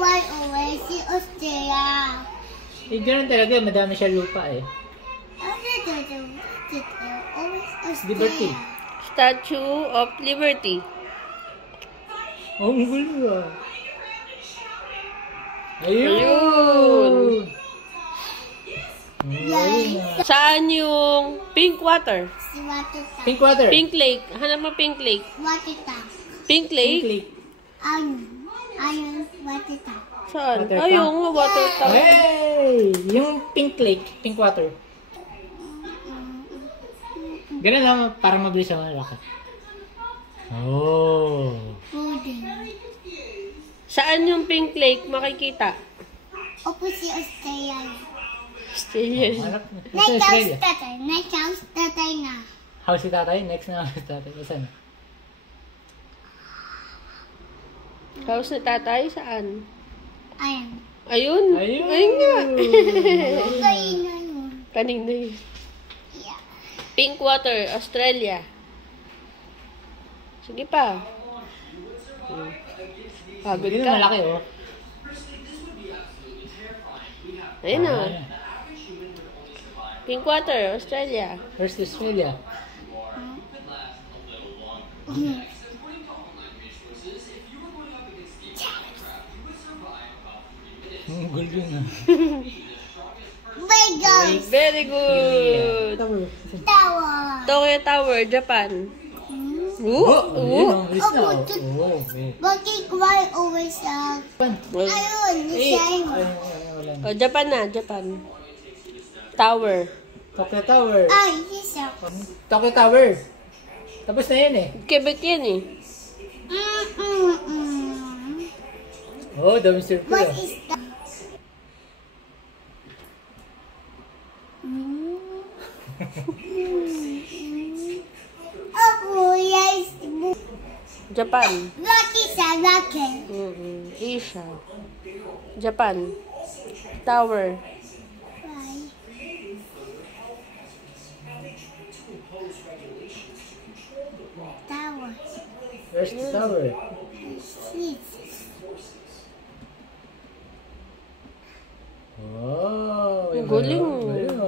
fly away si Australia. Eh, ganun talaga. Madami siya lupa eh. Always Australia. Liberty. Statue of Liberty. Oh, ang gulo ah. Ayun! Ayun. Ayun. Saan yung pink water? Si water tank. Pink water. Pink lake. Hanap mo pink lake. Water tank. Pink Pink lake? lake. Ayun, water tank. Saan? Water Ayun, tank. water tank. Hey! Yung pink lake, pink water. Ganun lang, parang mabilis ang malaki. Oh. Pudding. Saan yung pink lake makikita? Opo si Australia. Stay Hanap. Nasa Next Australia. house tatay. Next house tatay na. House si tatay? Next na house si tatay. Saan? House ni tatay? Saan? Ayan. Ayun. Ayun! Ayun nga. Kain na yun. Kanina yun. Yeah. Pink water, Australia. Sige pa. Pagod Hindi ka. na malaki oh. Ayun na. Ayan. Pink water, Australia. First Australia. Ang gulo yun ah. Vegas. Very good. Tower. Tower. Tokyo Tower, Japan. Oh! Ayun ang bilis na. Oh, Oh, okay. Bakit why always ayun, Eh! isang Wala na. Oh, Japan na, Japan. Tower. Tokyo Tower. ay, isa. Tokyo Tower. Tapos na yan eh. Quebec yan eh. Oh, dami circle What ah. is that? Oh, yes. Japan. Lucky sa lucky. Asia. Japan. Tower. Tower. Where's the tower? Six. Oh, Ang galing. Galing